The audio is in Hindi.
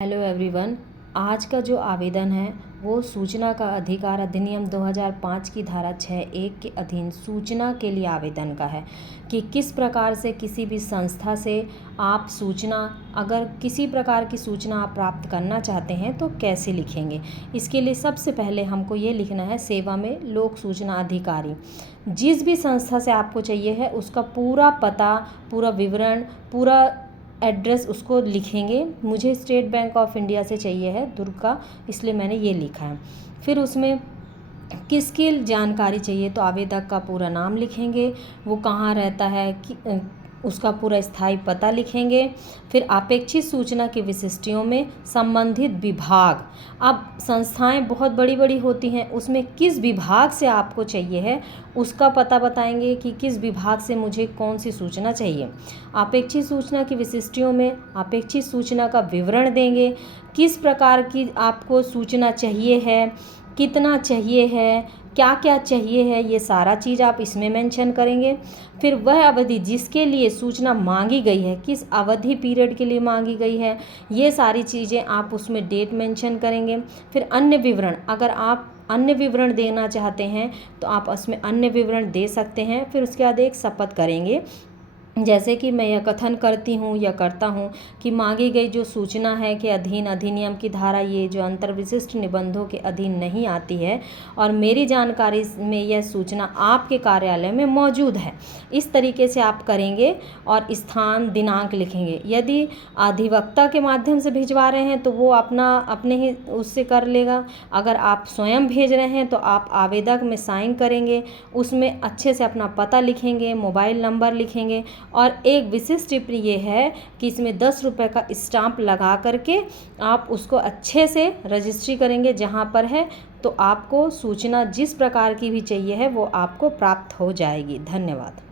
Hello everyone. आज का जो आवेदन है वो सूचना का अधिकार अधिनियम 2005 की धारा 6(1) के अधीन सूचना के लिए आवेदन का है कि किस प्रकार से किसी भी संस्था से आप सूचना, अगर किसी प्रकार की सूचना आप प्राप्त करना चाहते हैं तो कैसे लिखेंगे। इसके लिए सबसे पहले हमको ये लिखना है सेवा में लोक सूचना अधिकारी। जिस भी संस्था से आपको चाहिए है उसका पूरा पता, पूरा विवरण, पूरा एड्रेस उसको लिखेंगे। मुझे स्टेट बैंक ऑफ इंडिया से चाहिए है दुर्ग का, इसलिए मैंने ये लिखा है। फिर उसमें किसकी जानकारी चाहिए तो आवेदक का पूरा नाम लिखेंगे, वो कहाँ रहता है, उसका पूरा स्थायी पता लिखेंगे। फिर अपेक्षित सूचना की विशिष्टियों में संबंधित विभाग, अब संस्थाएं बहुत बड़ी बड़ी होती हैं, उसमें किस विभाग से आपको चाहिए है उसका पता बताएंगे कि किस विभाग से मुझे कौन सी सूचना चाहिए। अपेक्षित सूचना की विशिष्टियों में अपेक्षित सूचना का विवरण देंगे, किस प्रकार की आपको सूचना चाहिए है, कितना चाहिए है, क्या क्या चाहिए है, ये सारा चीज़ आप इसमें मेंशन करेंगे। फिर वह अवधि जिसके लिए सूचना मांगी गई है, किस अवधि पीरियड के लिए मांगी गई है, ये सारी चीज़ें आप उसमें डेट मेंशन करेंगे। फिर अन्य विवरण, अगर आप अन्य विवरण देना चाहते हैं तो आप उसमें अन्य विवरण दे सकते हैं। फिर उसके बाद एक शपथ करेंगे, जैसे कि मैं यह कथन करती हूँ या करता हूँ कि मांगी गई जो सूचना है के अधीन अधिनियम की धारा ये जो अंतर्विशिष्ट निबंधों के अधीन नहीं आती है और मेरी जानकारी में यह सूचना आपके कार्यालय में मौजूद है। इस तरीके से आप करेंगे और स्थान दिनांक लिखेंगे। यदि अधिवक्ता के माध्यम से भिजवा रहे हैं तो वो अपने ही उससे कर लेगा। अगर आप स्वयं भेज रहे हैं तो आप आवेदक में साइन करेंगे, उसमें अच्छे से अपना पता लिखेंगे, मोबाइल नंबर लिखेंगे और एक विशिष्ट टिप्पणी ये है कि इसमें 10 रुपये का स्टाम्प लगा करके आप उसको अच्छे से रजिस्ट्री करेंगे जहाँ पर है, तो आपको सूचना जिस प्रकार की भी चाहिए है वो आपको प्राप्त हो जाएगी। धन्यवाद।